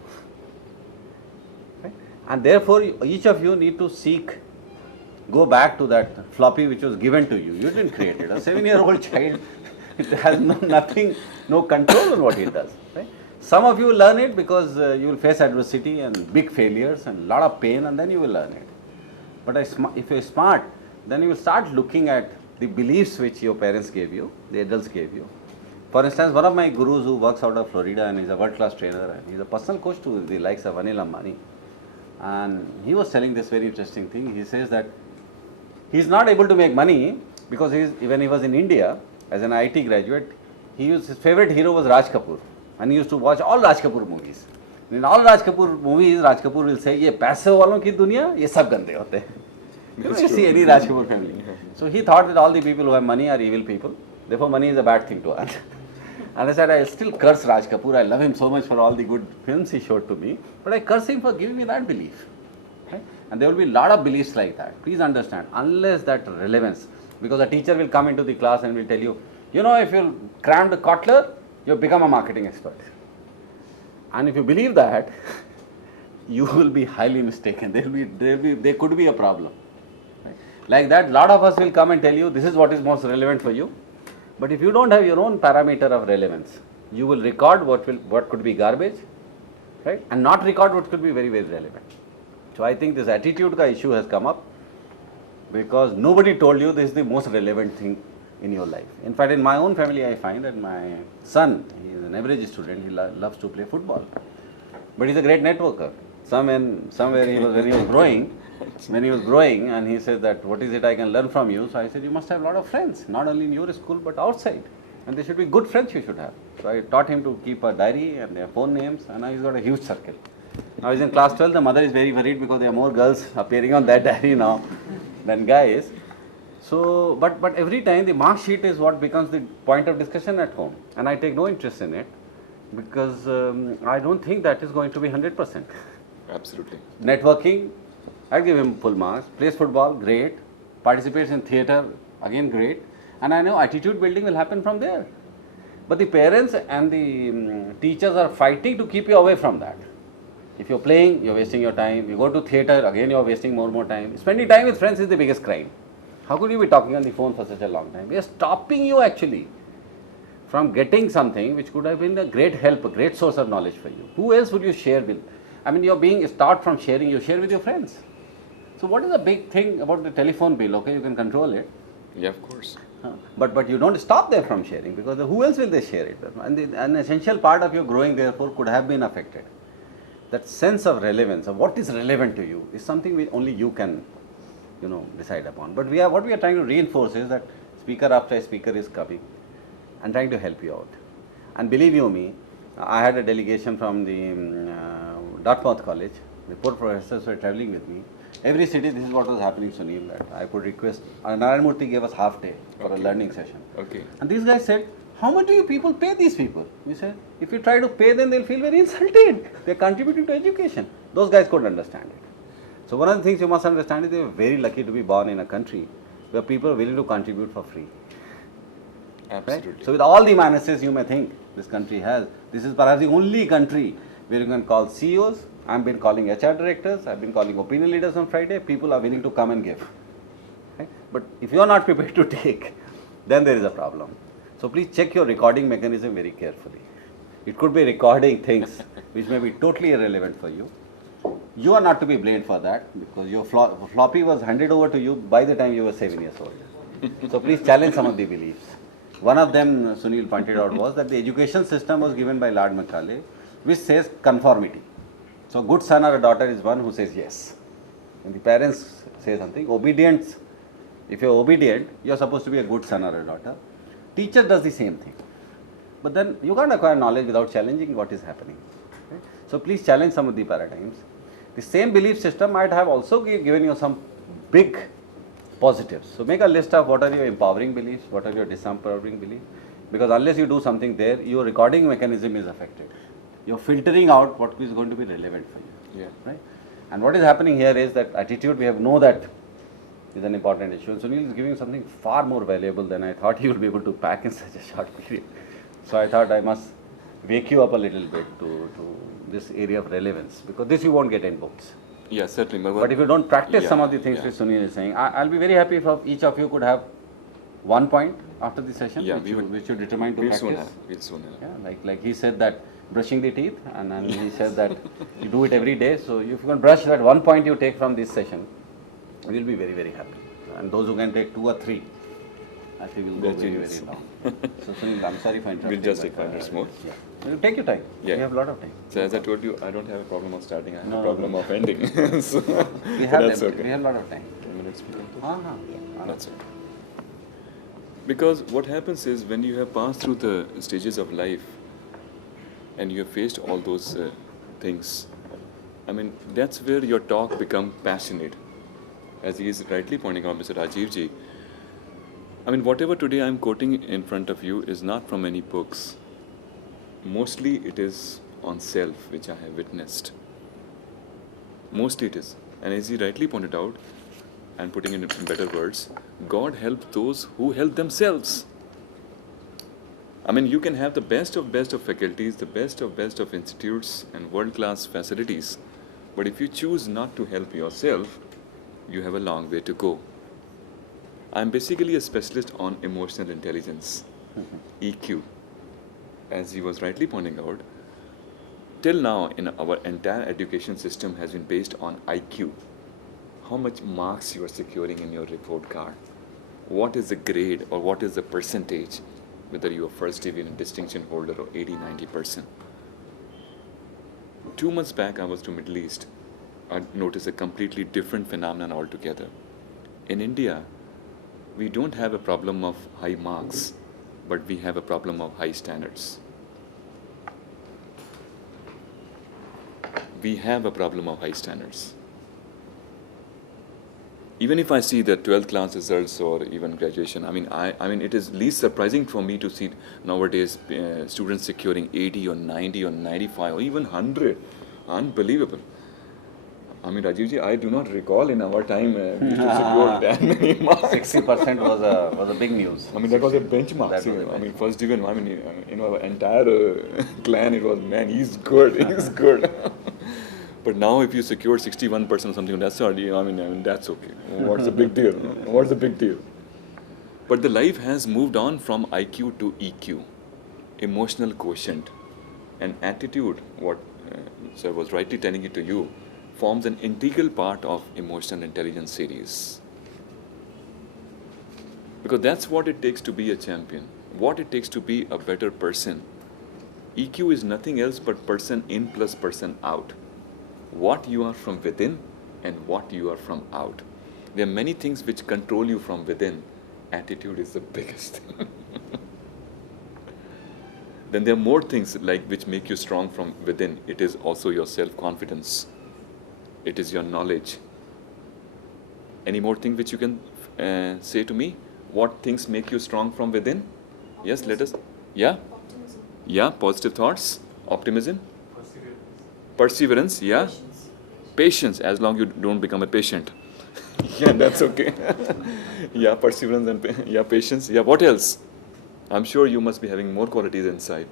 Right? And therefore each of you need to go back to that floppy which was given to you. You didn't create it. A 7-year-old child, it has no control on what he does. Right? Some of you will learn it because you will face adversity and big failures and a lot of pain, and then you will learn it. But if you are smart, then you will start looking at the beliefs which your parents gave you, the adults gave you. For instance, one of my gurus who works out of Florida and is a world-class trainer, and he's a personal coach to the likes of Anil Ambani, and he was telling this very interesting thing. He says that he's not able to make money because when he was in India as an IT graduate, his favorite hero was Raj Kapoor. And he used to watch all Raj Kapoor movies. In all Raj Kapoor movies, Raj Kapoor will say, "Ye paise walon ki duniya, ye sab gande hote." You see any Raj Kapoor family. So he thought that all the people who have money are evil people. Therefore, money is a bad thing to earn. And I said, I still curse Raj Kapoor. I love him so much for all the good films he showed to me. But I curse him for giving me that belief. Right? And there will be a lot of beliefs like that. Please understand, unless that relevance, because a teacher will come into the class and will tell you, if you cram the Kotler, you become a marketing expert. And if you believe that, you will be highly mistaken. There could be a problem. Right? Like that, lot of us will come and tell you, this is what is most relevant for you. But if you don't have your own parameter of relevance, you will record what could be garbage, right? And not record what could be very, very relevant. So I think this attitude issue has come up because nobody told you this is the most relevant thing in your life. In fact, in my own family, I find that my son, he is an average student, he loves to play football. But he's a great networker. Somewhere he was, when he was growing, and he said that, what is it I can learn from you? So I said, you must have a lot of friends, not only in your school, but outside. And they should be good friends you should have. So I taught him to keep a diary and their phone names, and now he's got a huge circle. Now he's in class 12, the mother is very worried because there are more girls appearing on that diary now than guys. So, but every time the mark sheet is what becomes the point of discussion at home, and I take no interest in it. because I don't think that is going to be 100%. Absolutely. Networking, I'll give him full marks. Plays football, great. Participates in theatre, again great. And I know attitude building will happen from there. But the parents and the teachers are fighting to keep you away from that. If you're playing, you're wasting your time. You go to theatre, again you're wasting more time. Spending time with friends is the biggest crime. How could you be talking on the phone for such a long time? We are stopping you actually from getting something which could have been a great help, a great source of knowledge for you. Who else would you share with? I mean, you're being start from sharing, you share with your friends. So what is the big thing about the telephone bill? Okay, you can control it. Yeah, of course. But you don't stop them from sharing, because who else will they share it with? And an essential part of your growing therefore could have been affected. That sense of relevance, of what is relevant to you, is something which only you can, decide upon. But what we are trying to reinforce is that speaker after speaker is coming and trying to help you out. And believe you me, I had a delegation from the Dartmouth College. The poor professors were traveling with me. Every city, this is what was happening, Suneel, that I could request. Narayan Murthy gave us half day for a learning session. Okay. And these guys said, how much do you people pay these people? We said, if you try to pay them, they'll feel very insulted. They're contributing to education. Those guys couldn't understand it. So one of the things you must understand is they were very lucky to be born in a country where people are willing to contribute for free. Absolutely. Right? So with all the minuses you may think this country has, this is perhaps the only country where you can call CEOs. I've been calling HR directors, I've been calling opinion leaders on Friday. People are willing to come and give. Right? But if you are not prepared to take, then there is a problem. So please check your recording mechanism very carefully. It could be recording things which may be totally irrelevant for you. You are not to be blamed for that, because your floppy was handed over to you by the time you were 7 years old. So please challenge some of the beliefs. One of them, Suneel pointed out, was that the education system was given by Lord Macaulay, which says conformity. So good son or a daughter is one who says yes. When the parents say something, obedience, if you're obedient, you're supposed to be a good son or a daughter. Teacher does the same thing. But then you can't acquire knowledge without challenging what is happening. Okay? So please challenge some of the paradigms. The same belief system might have also given you some big positives. So make a list of what are your empowering beliefs, what are your disempowering beliefs. Because unless you do something there, your recording mechanism is affected. You're filtering out what is going to be relevant for you. Yeah. Right? And what is happening here is that attitude, we have know that is an important issue. And Suneel is giving something far more valuable than I thought he would be able to pack in such a short period. So I thought I must wake you up a little bit to this area of relevance, because this you won't get in books. Yeah, certainly. But if you don't practice some of the things which Suneel is saying, I'll be very happy if each of you could have 1 point after the session, which you determine to practice. We'll soon have. Yeah, like he said that brushing the teeth, and then he said that you do it every day. So if you can brush that 1 point you take from this session, we'll be very, very happy. And those who can take 2 or 3, I think will go very, very long. So Suneel, I'm sorry for interrupting. We'll just take 5 minutes more. Yeah. You take your time. Yeah. You have a lot of time. So as I told you, I don't have a problem of starting, I have a problem of ending. So We have that's them. okay. We have a lot of time. 10 minutes. That's That's it. Because what happens is, when you have passed through the stages of life and you have faced all those things, I mean, that's where your talk becomes passionate. As he is rightly pointing out, Mr. Rajiv ji, I mean, whatever today I'm quoting in front of you is not from any books. Mostly it is on self, which I have witnessed. Mostly it is. And as he rightly pointed out, and putting it in better words, God helped those who help themselves. I mean, you can have the best of faculties, the best of institutes and world-class facilities. But if you choose not to help yourself, you have a long way to go. I'm basically a specialist on emotional intelligence, EQ. As he was rightly pointing out, till now in our entire education system has been based on IQ. How much marks you are securing in your report card? What is the grade or what is the percentage, whether you are first division distinction holder or 80-90%. 2 months back I was to Middle East. I noticed a completely different phenomenon altogether. In India, we don't have a problem of high marks, but we have a problem of high standards. We have a problem of high standards. even if I see the 12th class results or even graduation, I mean, it is least surprising for me to see nowadays students securing 80 or 90 or 95 or even 100. Unbelievable. I mean, Rajivji, I do not recall in our time we used to secure that many marks. 60% was a big news. I mean, that was a benchmark. That See, was a I mean, benchmark. first division, I mean, in our entire clan, it was, man, he's good, he's good. But now if you secure 61% or something, that's already, I mean, that's okay. What's the big deal? What's the big deal? But the life has moved on from IQ to EQ, emotional quotient, and attitude, what sir was rightly telling it to you, forms an integral part of emotional intelligence series. Because that's what it takes to be a champion, what it takes to be a better person. EQ is nothing else but person in plus person out. What you are from within and what you are from out. There are many things which control you from within. Attitude is the biggest. Then there are more things like which make you strong from within. It is also your self-confidence. It is your knowledge. Any more thing which you can say to me? What things make you strong from within? Yes, let us. Yeah? Optimism. Yeah, positive thoughts. Optimism. Perseverance, yeah. Patience, as long you don't become a patient. Yeah, that's okay. Yeah, perseverance and yeah, patience. Yeah, what else? I'm sure you must be having more qualities inside.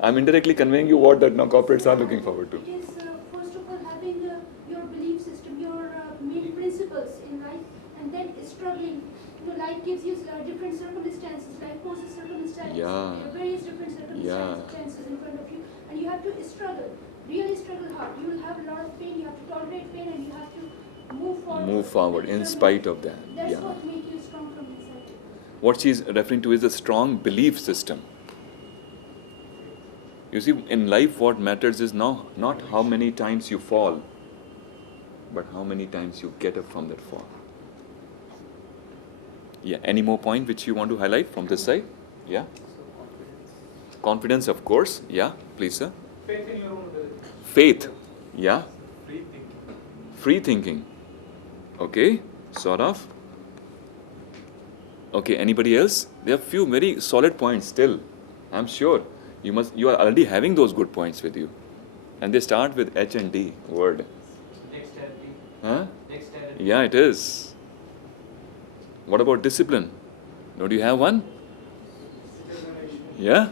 I'm indirectly conveying you what that now corporates are looking forward to. It is, first of all, having your belief system, your main principles in life, and then struggling. You know, life gives you different circumstances. Life poses circumstances. Yeah. There are various different circumstances in front of you, and you have to struggle. Really struggle hard. You will have a lot of pain. You have to tolerate pain, and you have to move forward. Move forward in spite of that. That's Yeah. what makes you strong from inside. What she's referring to is a strong belief system. You see, in life what matters is not how many times you fall, but how many times you get up from that fall. Yeah, any more point which you want to highlight from this side? Yeah? Confidence, of course. Yeah, please, sir. Faith in your own ability. Faith. Yeah? Free thinking. Free thinking. Okay, sort of. Okay, anybody else? There are few very solid points still. I'm sure you are already having those good points with you. And they start with H and D word. Dexterity. Huh? Dexterity. Yeah, it is. What about discipline? Don't you have one? Determination. Yeah?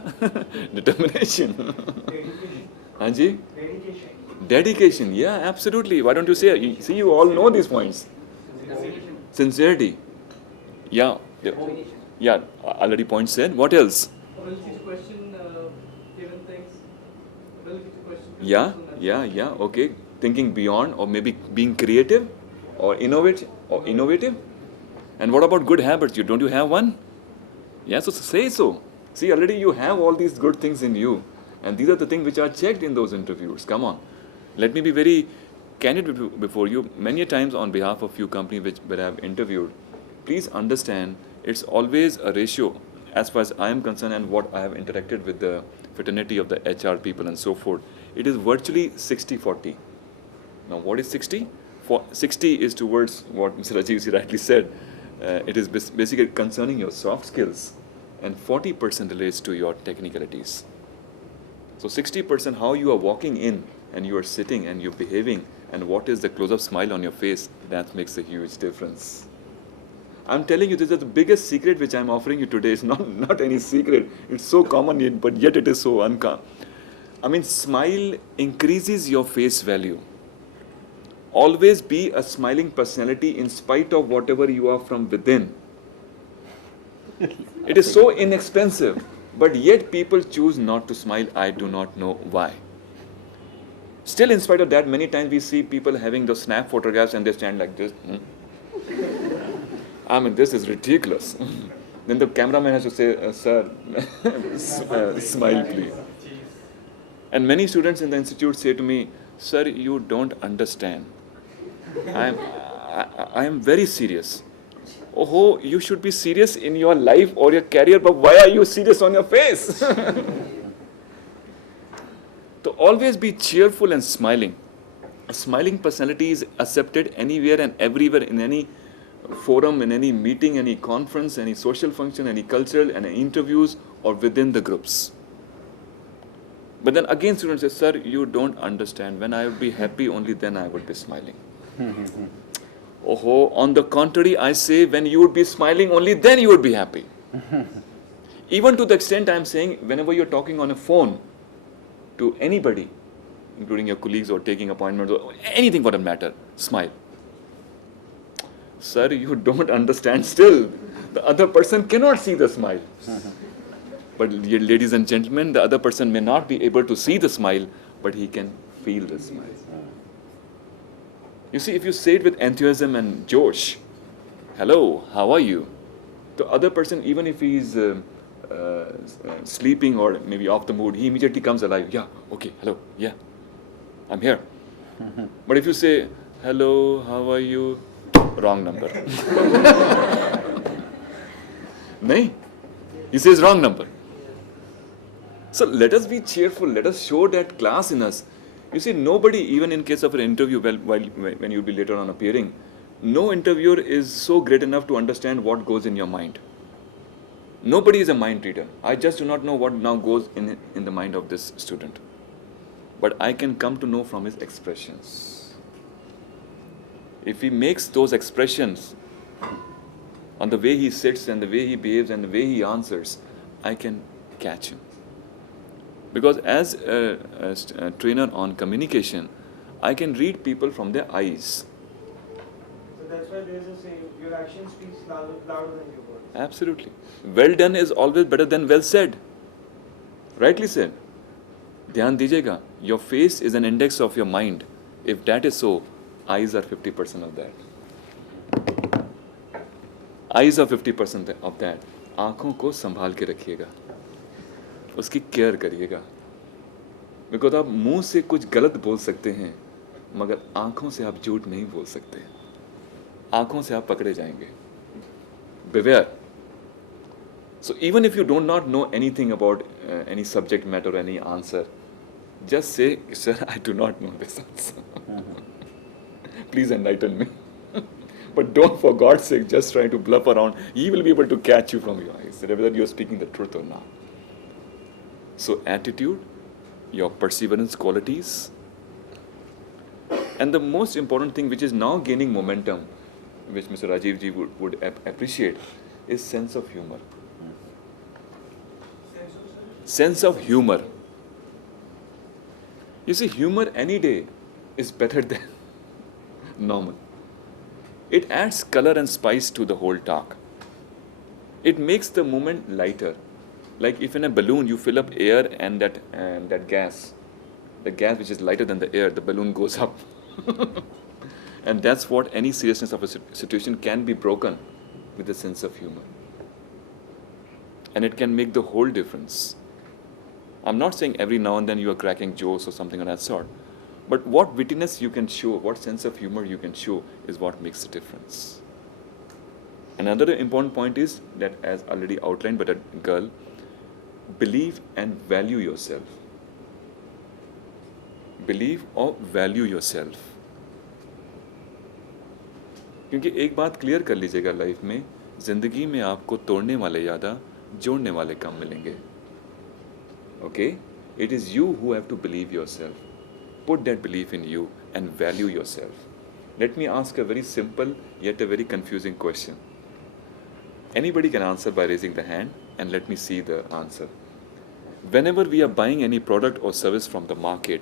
Determination. Dedication. Hanji? Dedication. Dedication. Yeah, absolutely. Why don't you say? See, you all know these points. Sincerity. Yeah. Yeah, already point said. What else? Ability to question given things. Ability to question. Yeah. Okay. Thinking beyond, or maybe being creative, or innovative. And what about good habits? Don't you have one? Yeah. So say so. See, already you have all these good things in you, and these are the things which are checked in those interviews. Come on. Let me be very candid before you. Many a times on behalf of few companies where I have interviewed, please understand it's always a ratio as far as I am concerned and what I have interacted with the fraternity of the HR people and so forth. It is virtually 60-40. Now what is 60? 60 is towards what Mr. Rajiv rightly said. It is basically concerning your soft skills, and 40% relates to your technicalities. So 60% how you are walking in and you are sitting and you're behaving, and what is the close-up smile on your face, that makes a huge difference. I'm telling you, this is the biggest secret which I'm offering you today. It's not any secret. It's so common, but yet it is so uncommon. I mean, smile increases your face value. Always be a smiling personality in spite of whatever you are from within. It is so inexpensive, but yet people choose not to smile. I do not know why. Still, in spite of that, many times we see people having those snap photographs and they stand like this. I mean, this is ridiculous. Then the cameraman has to say, sir, smile please. And many students in the institute say to me, sir, you don't understand. I am very serious. Oh, you should be serious in your life or your career, but why are you serious on your face? To always be cheerful and smiling. A smiling personality is accepted anywhere and everywhere, in any forum, in any meeting, any conference, any social function, any cultural, and interviews, or within the groups. But then again, students say, sir, you don't understand. When I would be happy, only then I would be smiling. Oh, on the contrary, I say, when you would be smiling, only then you would be happy. Even to the extent I am saying, whenever you're talking on a phone to anybody, including your colleagues or taking appointments or anything for that matter, smile. Sir, you don't understand still. The other person cannot see the smile. But ladies and gentlemen, the other person may not be able to see the smile, but he can feel the smile. You see, if you say it with enthusiasm and josh, hello, how are you? The other person, even if he's sleeping or maybe off the mood, he immediately comes alive. Yeah, okay, hello, yeah, I'm here. But if you say, hello, how are you? Wrong number. Nahin? He says wrong number. So let us be cheerful. Let us show that class in us. You see, nobody, even in case of an interview, when you'll be later on appearing, no interviewer is so great enough to understand what goes in your mind. Nobody is a mind reader. I just do not know what now goes in the mind of this student. But I can come to know from his expressions. If he makes those expressions on the way he sits and the way he behaves and the way he answers, I can catch him. Because as a trainer on communication, I can read people from their eyes. So that's why there is a saying, your action speaks louder than your words. Absolutely. Well done is always better than well said. Rightly said. Dhyan dijega. Your face is an index of your mind. If that is so, eyes are 50% of that. Eyes are 50% of that. आँखों को संभाल के रखिएगा, उसकी care करिएगा. Because आप मुंह से कुछ गलत बोल सकते हैं, मगर आँखों से आप झूठ नहीं बोल सकते. आँखों से आप पकड़े जाएंगे. Beware. So even if you do not know anything about any subject matter or any answer, just say, sir, I do not know this answer. Please enlighten me. But don't, for God's sake, just try to bluff around. He will be able to catch you from your eyes, whether you are speaking the truth or not. So attitude, your perseverance qualities, and the most important thing which is now gaining momentum, which Mr. Rajiv ji would appreciate, is sense of humor. Sense of humor. You see, humor any day is better than normal. It adds color and spice to the whole talk. It makes the moment lighter. Like if in a balloon you fill up air and that gas, the gas which is lighter than the air, the balloon goes up. And that's what any seriousness of a situation can be broken with a sense of humor. And it can make the whole difference. I'm not saying every now and then you are cracking jokes or something of that sort. But what wittiness you can show, what sense of humor you can show is what makes the difference. Another important point is that, as already outlined by the girl, believe and value yourself. Believe or value yourself. क्योंकि एक बात clear कर लीजिएगा life में, जिंदगी में आपको तोड़ने वाले ज़्यादा, जोड़ने वाले कम मिलेंगे. Okay? It is you who have to believe yourself. Put that belief in you and value yourself. Let me ask a very simple yet a very confusing question. Anybody can answer by raising the hand, and let me see the answer. Whenever we are buying any product or service from the market,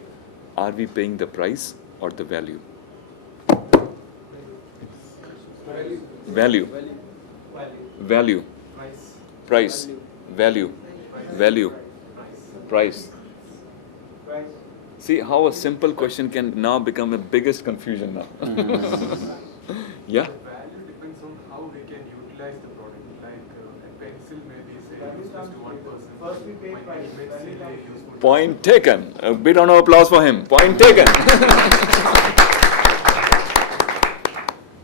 are we paying the price or the value? Value. Value. Price. Value. Value. Price. See how a simple question can now become the biggest confusion now. Yeah? The value depends on how we can utilize the product. Like a pencil may be say useless to one person. First we pay price. Might be very useful. Point taken. A big round of applause for him. Point taken.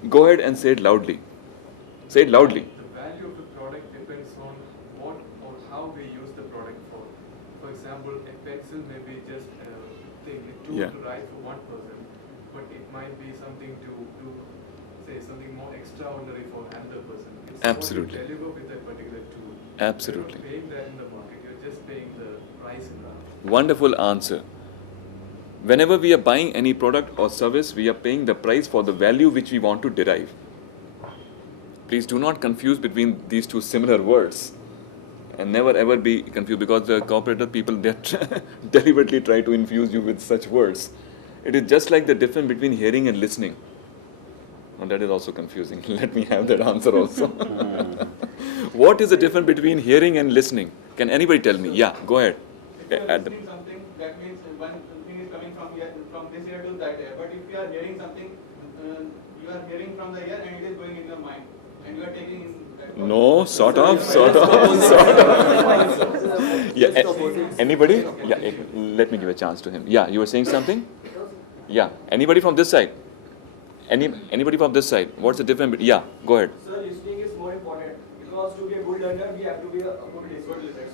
Go ahead and say it loudly. Say it loudly. The value of the product depends on what or how we use the product for. For example, a pencil may be just a thing, a tool Yeah. to write for one person. but it might be something to say something more extraordinary for another person. It's Absolutely. what you deliver with that particular tool. Absolutely. You're not paying that in the market. You're just paying the price in that. Wonderful answer. Whenever we are buying any product or service, we are paying the price for the value which we want to derive. Please do not confuse between these two similar words. And never ever be confused, because the corporate people that deliberately try to infuse you with such words. It is just like the difference between hearing and listening. And that is also confusing. Let me have that answer also. What is the difference between hearing and listening? Can anybody tell me? Yeah, go ahead. If you are listening something, that means one thing is coming from here, from this ear to that ear. But if you are hearing something, you are hearing from the ear and it is going in your mind, and you are taking in. No, sort of. Yeah, anybody? Yeah, let me give a chance to him. Yeah, you were saying something? Yeah, anybody from this side? Anybody from this side? What's the difference? Yeah, go ahead. Sir, listening is more important, because to be a good learner, we have to be a good listener.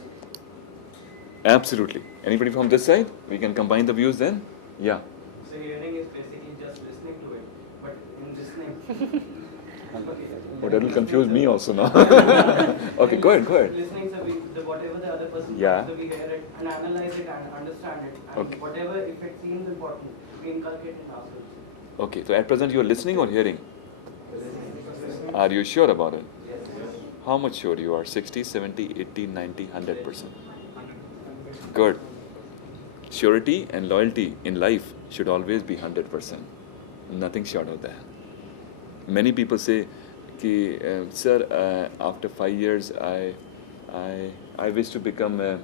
Absolutely. Anybody from this side? We can combine the views then? Yeah. So hearing is basically just listening to it, but in listening. Oh, that will confuse me also now. Okay, go ahead. Listening, so whatever the other person Yeah. says, so we hear it and analyze it and understand it. And Okay. whatever, if it seems important, we inculcate in ourselves. Okay, so at present you are listening or hearing? Are you sure about it? How much sure you are? 60, 70, 80, 90, 100%? Good. Surety and loyalty in life should always be 100%. Nothing short of that. Many people say, sir, after 5 years, I wish to become a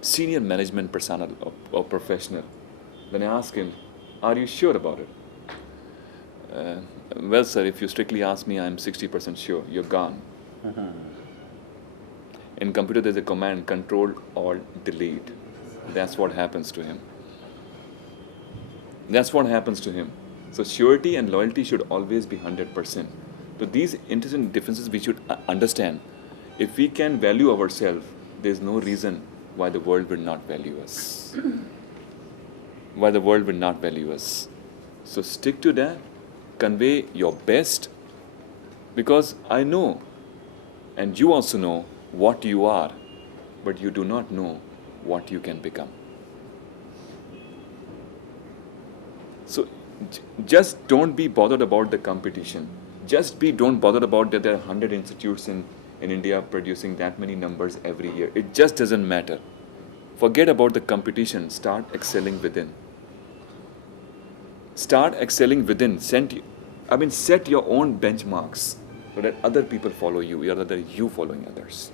senior management personnel or professional. Then I ask him, are you sure about it? Well, sir, if you strictly ask me, I'm 60% sure. You're gone. In computer, there's a command, Control, Alt, Delete. That's what happens to him. That's what happens to him. So surety and loyalty should always be 100%. So these interesting differences we should understand. If we can value ourselves, there's no reason why the world will not value us. Why the world will not value us. So stick to that. Convey your best. Because I know, and you also know, what you are, but you do not know what you can become. So just don't be bothered about the competition. Don't bother about that there are 100 institutes in India producing that many numbers every year. It just doesn't matter. Forget about the competition. Start excelling within. Start excelling within. Set your own benchmarks so that other people follow you, rather than you following others.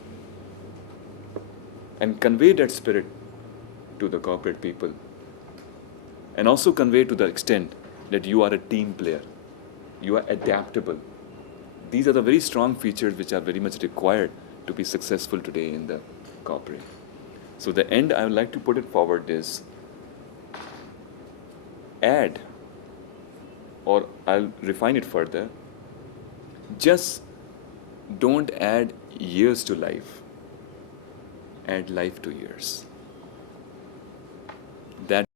And convey that spirit to the corporate people. And also convey to the extent that you are a team player. You are adaptable. These are the very strong features which are very much required to be successful today in the corporate. So the end I would like to put it forward is, add, or I'll refine it further, just don't add years to life. Add life to years. That